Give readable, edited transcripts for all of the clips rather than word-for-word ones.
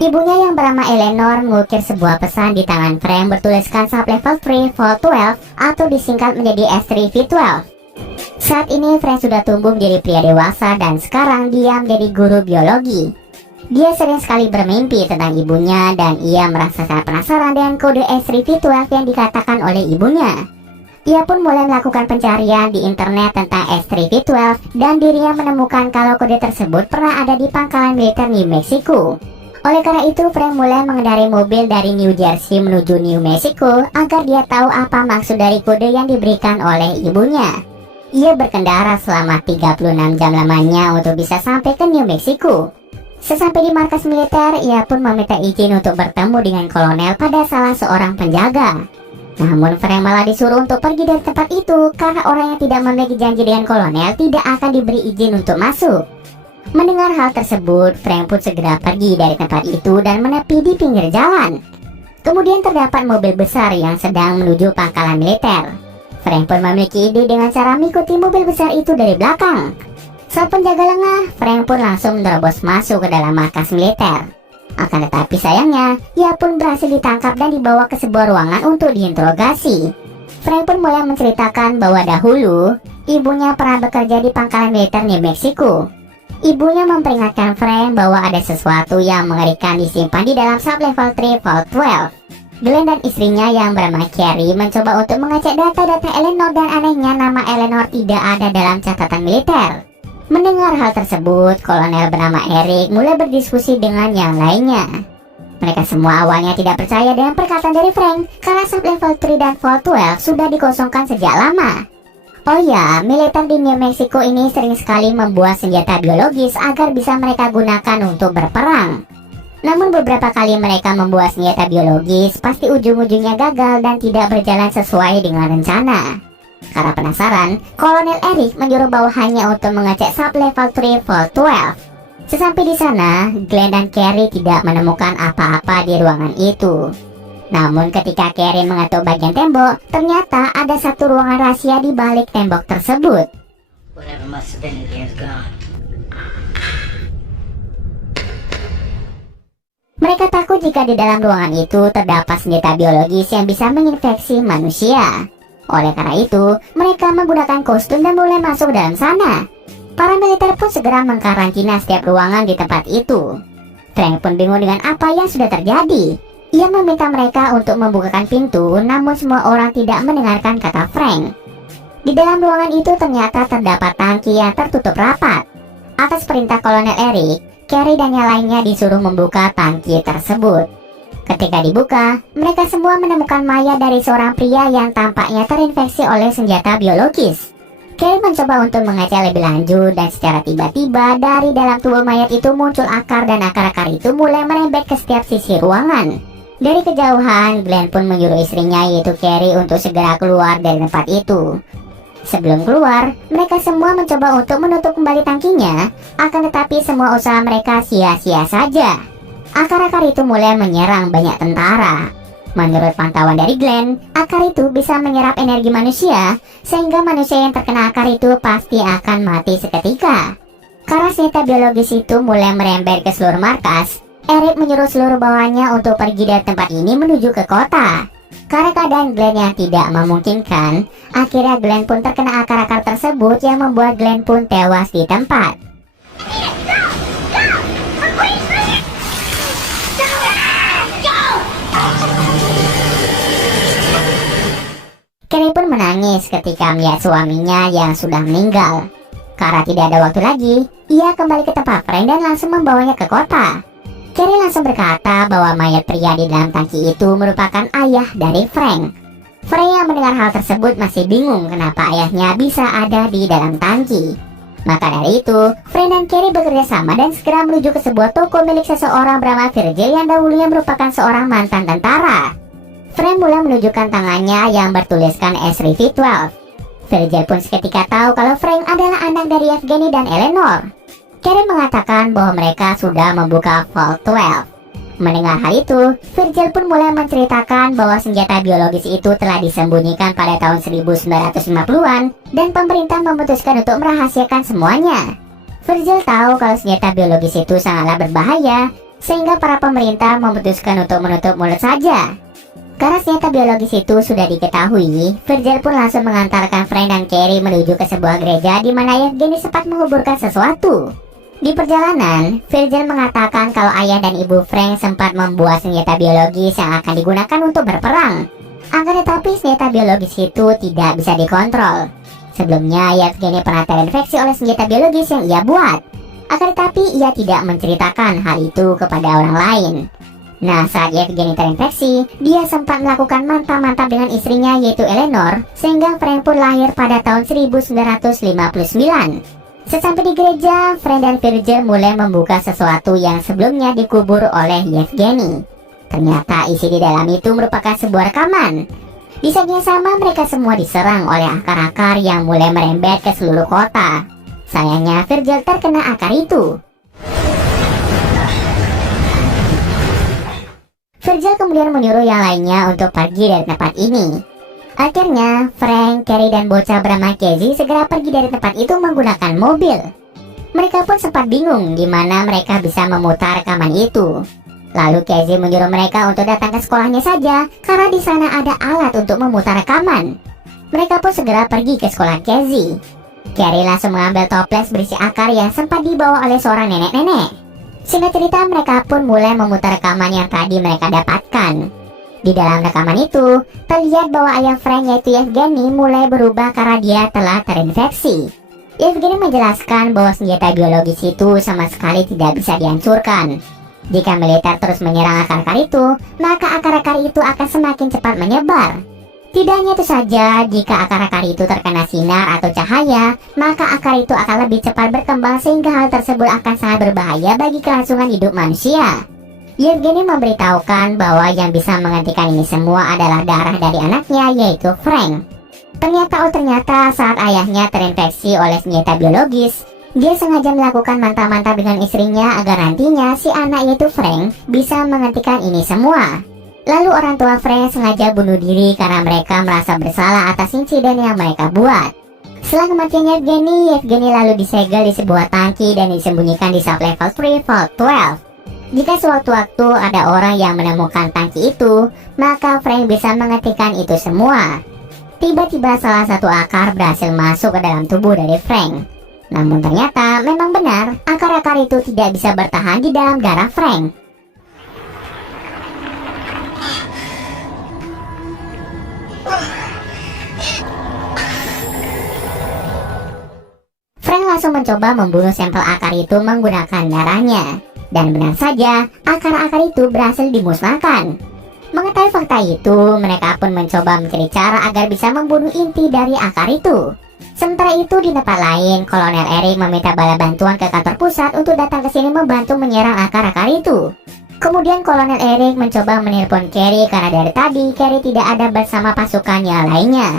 Ibunya yang bernama Eleanor mengukir sebuah pesan di tangan Frank bertuliskan Sub Level 3 Vault 12 atau disingkat menjadi S3V12. Saat ini Frank sudah tumbuh menjadi pria dewasa dan sekarang dia menjadi guru biologi. Dia sering sekali bermimpi tentang ibunya dan ia merasa sangat penasaran dengan kode S3V12 yang dikatakan oleh ibunya. Ia pun mulai melakukan pencarian di internet tentang S3V12 dan dirinya menemukan kalau kode tersebut pernah ada di pangkalan militer New Mexico. Oleh karena itu, Frank mulai mengendarai mobil dari New Jersey menuju New Mexico agar dia tahu apa maksud dari kode yang diberikan oleh ibunya. Ia berkendara selama 36 jam lamanya untuk bisa sampai ke New Mexico. Sesampai di markas militer, ia pun meminta izin untuk bertemu dengan kolonel pada salah seorang penjaga. Namun Frank malah disuruh untuk pergi dari tempat itu karena orang yang tidak memiliki janji dengan kolonel tidak akan diberi izin untuk masuk. Mendengar hal tersebut, Frank pun segera pergi dari tempat itu dan menepi di pinggir jalan. Kemudian terdapat mobil besar yang sedang menuju pangkalan militer. Frank pun memiliki ide dengan cara mengikuti mobil besar itu dari belakang. Saat penjaga lengah, Frank pun langsung menerobos masuk ke dalam markas militer. Akan tetapi sayangnya, ia pun berhasil ditangkap dan dibawa ke sebuah ruangan untuk diinterogasi. Frank pun mulai menceritakan bahwa dahulu, ibunya pernah bekerja di pangkalan militer New Mexico. Ibunya memperingatkan Frank bahwa ada sesuatu yang mengerikan disimpan di dalam Sub Level 3 Vault 12. Glenn dan istrinya yang bernama Carrie mencoba untuk mengecek data-data Eleanor dan anehnya nama Eleanor tidak ada dalam catatan militer. Mendengar hal tersebut, kolonel bernama Eric mulai berdiskusi dengan yang lainnya. Mereka semua awalnya tidak percaya dengan perkataan dari Frank karena Sub Level 3 dan Vault 12 sudah dikosongkan sejak lama. Oh ya, militer di New Mexico ini sering sekali membuat senjata biologis agar bisa mereka gunakan untuk berperang. Namun beberapa kali mereka membuat senjata biologis pasti ujung-ujungnya gagal dan tidak berjalan sesuai dengan rencana. Karena penasaran, Kolonel Eric menyuruh bawahannya untuk mengecek Sub Level 3 Vault 12. Sesampai di sana, Glenn dan Carrie tidak menemukan apa-apa di ruangan itu. Namun ketika Carrie mengetuk bagian tembok, ternyata ada satu ruangan rahasia di balik tembok tersebut. Whatever must have been in here is gone. Mereka takut jika di dalam ruangan itu terdapat senjata biologis yang bisa menginfeksi manusia. Oleh karena itu, mereka menggunakan kostum dan mulai masuk dalam sana. Para militer pun segera mengkarantina setiap ruangan di tempat itu. Frank pun bingung dengan apa yang sudah terjadi. Ia meminta mereka untuk membukakan pintu, namun semua orang tidak mendengarkan kata Frank. Di dalam ruangan itu ternyata terdapat tangki yang tertutup rapat. Atas perintah Kolonel Eric, Carrie dan yang lainnya disuruh membuka tangki tersebut. Ketika dibuka, mereka semua menemukan mayat dari seorang pria yang tampaknya terinfeksi oleh senjata biologis. Carrie mencoba untuk mengecek lebih lanjut dan secara tiba-tiba dari dalam tubuh mayat itu muncul akar dan akar-akar itu mulai merembet ke setiap sisi ruangan. Dari kejauhan, Glenn pun menyuruh istrinya yaitu Carrie untuk segera keluar dari tempat itu. Sebelum keluar, mereka semua mencoba untuk menutup kembali tangkinya, akan tetapi semua usaha mereka sia-sia saja. Akar-akar itu mulai menyerang banyak tentara. Menurut pantauan dari Glenn, akar itu bisa menyerap energi manusia, sehingga manusia yang terkena akar itu pasti akan mati seketika. Karena senjata biologis itu mulai merembet ke seluruh markas, Eric menyuruh seluruh bawahannya untuk pergi dari tempat ini menuju ke kota. Karena keadaan Glenn yang tidak memungkinkan, akhirnya Glenn pun terkena akar-akar tersebut yang membuat Glenn pun tewas di tempat. Carrie pun menangis ketika melihat suaminya yang sudah meninggal. Karena tidak ada waktu lagi, ia kembali ke tempat Frank dan langsung membawanya ke kota. Carrie langsung berkata bahwa mayat pria di dalam tangki itu merupakan ayah dari Frank. Frank yang mendengar hal tersebut masih bingung kenapa ayahnya bisa ada di dalam tangki. Maka dari itu, Frank dan Carrie bekerja sama dan segera menuju ke sebuah toko milik seseorang bernama Virgil yang dahulunya merupakan seorang mantan tentara. Frank mulai menunjukkan tangannya yang bertuliskan S3V12. Virgil pun seketika tahu kalau Frank adalah anak dari Evgeny dan Eleanor. Carrie mengatakan bahwa mereka sudah membuka Vault 12. Mendengar hal itu, Virgil pun mulai menceritakan bahwa senjata biologis itu telah disembunyikan pada tahun 1950-an dan pemerintah memutuskan untuk merahasiakan semuanya. Virgil tahu kalau senjata biologis itu sangatlah berbahaya sehingga para pemerintah memutuskan untuk menutup mulut saja. Karena senjata biologis itu sudah diketahui, Virgil pun langsung mengantarkan Frank dan Carrie menuju ke sebuah gereja di mana Yevgeny sempat menguburkan sesuatu. Di perjalanan, Virgil mengatakan kalau ayah dan ibu Frank sempat membuat senjata biologis yang akan digunakan untuk berperang. Akan tetapi senjata biologis itu tidak bisa dikontrol. Sebelumnya, Yevgeny pernah terinfeksi oleh senjata biologis yang ia buat. Akan tetapi ia tidak menceritakan hal itu kepada orang lain. Nah, saat Yevgeny terinfeksi, dia sempat melakukan mantap-mantap dengan istrinya yaitu Eleanor, sehingga Frank pun lahir pada tahun 1959. Sesampai di gereja, Frank dan Virgil mulai membuka sesuatu yang sebelumnya dikubur oleh Yevgeny. Ternyata isi di dalam itu merupakan sebuah rekaman. Di saat yang sama, mereka semua diserang oleh akar-akar yang mulai merembet ke seluruh kota. Sayangnya, Virgil terkena akar itu. Virgil kemudian menyuruh yang lainnya untuk pergi dari tempat ini. Akhirnya, Frank, Carrie, dan bocah bernama Casey segera pergi dari tempat itu menggunakan mobil. Mereka pun sempat bingung di mana mereka bisa memutar rekaman itu. Lalu Casey menyuruh mereka untuk datang ke sekolahnya saja karena di sana ada alat untuk memutar rekaman. Mereka pun segera pergi ke sekolah Casey. Carrie langsung mengambil toples berisi akar yang sempat dibawa oleh seorang nenek-nenek. Singkat cerita, mereka pun mulai memutar rekaman yang tadi mereka dapatkan. Di dalam rekaman itu, terlihat bahwa ayah Frank yaitu Yevgeny mulai berubah karena dia telah terinfeksi. Yevgeny menjelaskan bahwa senjata biologis itu sama sekali tidak bisa dihancurkan. Jika militer terus menyerang akar-akar itu, maka akar-akar itu akan semakin cepat menyebar. Tidak hanya itu saja, jika akar-akar itu terkena sinar atau cahaya, maka akar itu akan lebih cepat berkembang sehingga hal tersebut akan sangat berbahaya bagi kelangsungan hidup manusia. Yevgeny memberitahukan bahwa yang bisa menghentikan ini semua adalah darah dari anaknya yaitu Frank. Ternyata saat ayahnya terinfeksi oleh senjata biologis, dia sengaja melakukan mantap-mantap dengan istrinya agar nantinya si anak yaitu Frank bisa menghentikan ini semua. Lalu orang tua Frank sengaja bunuh diri karena mereka merasa bersalah atas insiden yang mereka buat. Setelah kematian Yevgeny lalu disegel di sebuah tangki dan disembunyikan di sub-level 3 Vault 12. Jika sewaktu-waktu ada orang yang menemukan tangki itu, maka Frank bisa menghentikan itu semua. Tiba-tiba salah satu akar berhasil masuk ke dalam tubuh dari Frank. Namun ternyata memang benar, akar-akar itu tidak bisa bertahan di dalam darah Frank. Frank langsung mencoba membunuh sampel akar itu menggunakan darahnya. Dan benar saja, akar-akar itu berhasil dimusnahkan. Mengetahui fakta itu, mereka pun mencoba mencari cara agar bisa membunuh inti dari akar itu. Sementara itu di tempat lain, Kolonel Eric meminta bala bantuan ke kantor pusat untuk datang ke sini membantu menyerang akar-akar itu. Kemudian Kolonel Eric mencoba menelpon Carrie karena dari tadi Carrie tidak ada bersama pasukannya lainnya.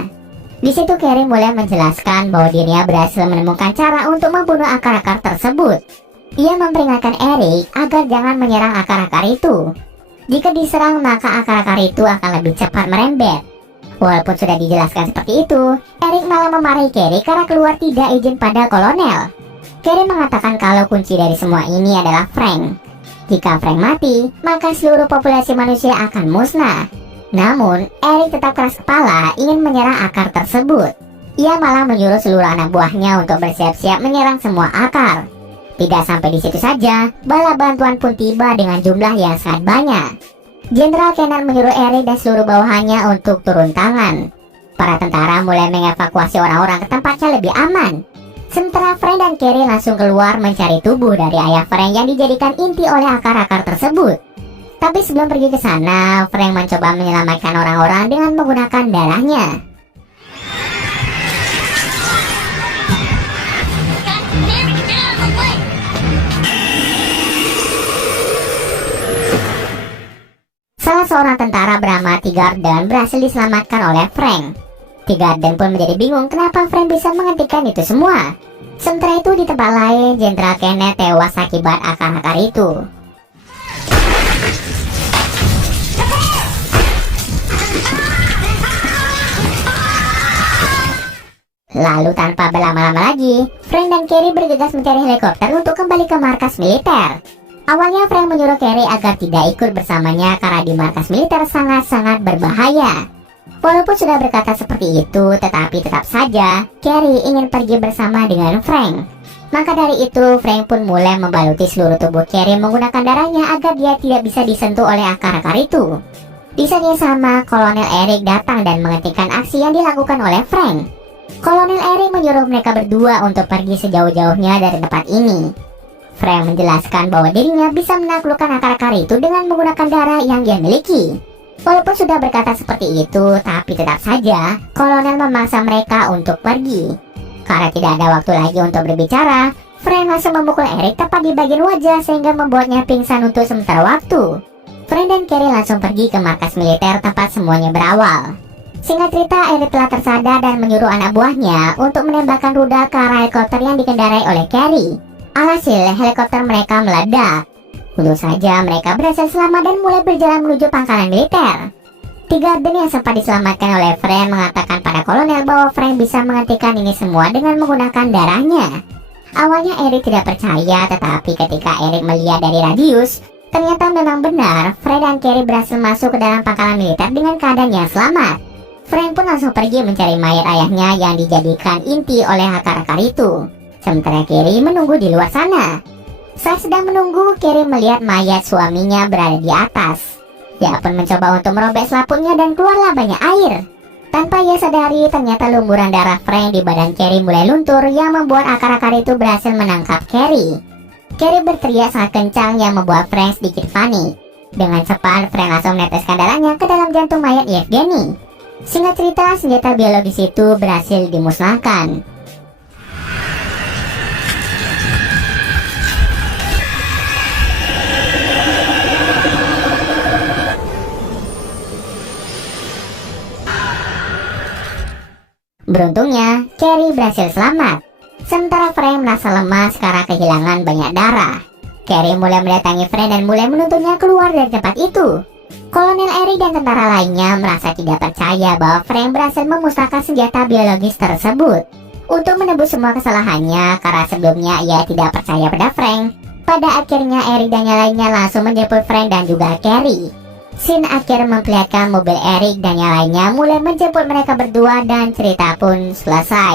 Di situ Carrie mulai menjelaskan bahwa dirinya berhasil menemukan cara untuk membunuh akar-akar tersebut. Ia memperingatkan Eric agar jangan menyerang akar-akar itu. Jika diserang maka akar-akar itu akan lebih cepat merembet. Walaupun sudah dijelaskan seperti itu, Eric malah memarahi Carrie karena keluar tidak izin pada kolonel. Carrie mengatakan kalau kunci dari semua ini adalah Frank. Jika Frank mati, maka seluruh populasi manusia akan musnah. Namun, Eric tetap keras kepala ingin menyerang akar tersebut. Ia malah menyuruh seluruh anak buahnya untuk bersiap-siap menyerang semua akar. Tidak sampai di situ saja, bala bantuan pun tiba dengan jumlah yang sangat banyak. Jenderal Kenneth menyuruh Eric dan seluruh bawahannya untuk turun tangan. Para tentara mulai mengevakuasi orang-orang ke tempatnya lebih aman. Sementara Frank dan Carrie langsung keluar mencari tubuh dari ayah Frank yang dijadikan inti oleh akar-akar tersebut. Tapi sebelum pergi ke sana, Frank mencoba menyelamatkan orang-orang dengan menggunakan darahnya. Salah seorang tentara bernama T-Garden berhasil diselamatkan oleh Frank. T-Garden pun menjadi bingung kenapa Frank bisa menghentikan itu semua. Sementara itu di tempat lain, Jenderal Kenneth tewas akibat akar-akar itu. Lalu tanpa berlama-lama lagi, Frank dan Carrie bergegas mencari helikopter untuk kembali ke markas militer. Awalnya Frank menyuruh Carrie agar tidak ikut bersamanya karena di markas militer sangat-sangat berbahaya. Walaupun sudah berkata seperti itu, tetapi tetap saja Carrie ingin pergi bersama dengan Frank. Maka dari itu, Frank pun mulai membaluti seluruh tubuh Carrie menggunakan darahnya agar dia tidak bisa disentuh oleh akar-akar itu. Di saat yang sama, Kolonel Eric datang dan menghentikan aksi yang dilakukan oleh Frank. Kolonel Eric menyuruh mereka berdua untuk pergi sejauh-jauhnya dari tempat ini. Frank menjelaskan bahwa dirinya bisa menaklukkan akar-akar itu dengan menggunakan darah yang dia miliki. Walaupun sudah berkata seperti itu, tapi tetap saja Kolonel memaksa mereka untuk pergi. Karena tidak ada waktu lagi untuk berbicara, Frank langsung memukul Eric tepat di bagian wajah sehingga membuatnya pingsan untuk sementara waktu. Frank dan Carrie langsung pergi ke markas militer tempat semuanya berawal. Singkat cerita, Eric telah tersadar dan menyuruh anak buahnya untuk menembakkan rudal ke arah helikopter yang dikendarai oleh Carrie. Alhasil, helikopter mereka meledak. Untung saja mereka berhasil selamat dan mulai berjalan menuju pangkalan militer. 3 garden yang sempat diselamatkan oleh Frank mengatakan pada kolonel bahwa Frank bisa menghentikan ini semua dengan menggunakan darahnya. Awalnya Eric tidak percaya, tetapi ketika Eric melihat dari radius, ternyata memang benar Frank dan Carrie berhasil masuk ke dalam pangkalan militer dengan keadaan yang selamat. Frank pun langsung pergi mencari mayat ayahnya yang dijadikan inti oleh akar-akar itu. Sementara Carrie menunggu di luar sana. Saat sedang menunggu, Carrie melihat mayat suaminya berada di atas. Dia pun mencoba untuk merobek selaputnya dan keluarlah banyak air. Tanpa ia sadari, ternyata lumuran darah Frank di badan Carrie mulai luntur yang membuat akar-akar itu berhasil menangkap Carrie. Carrie berteriak sangat kencang yang membuat Frank sedikit panik. Dengan cepat, Frank langsung meneteskan darahnya ke dalam jantung mayat Yevgeny. Singkat cerita, senjata biologis itu berhasil dimusnahkan. Beruntungnya, Carrie berhasil selamat. Sementara Frank merasa lemas karena kehilangan banyak darah. Carrie mulai mendatangi Frank dan mulai menuntunnya keluar dari tempat itu. Kolonel Eric dan tentara lainnya merasa tidak percaya bahwa Frank berhasil memusnahkan senjata biologis tersebut. Untuk menebus semua kesalahannya, karena sebelumnya ia tidak percaya pada Frank, pada akhirnya Eric dan yang lainnya langsung menjemput Frank dan juga Carrie. Scene akhir memperlihatkan mobil Eric dan yang lainnya mulai menjemput mereka berdua dan cerita pun selesai.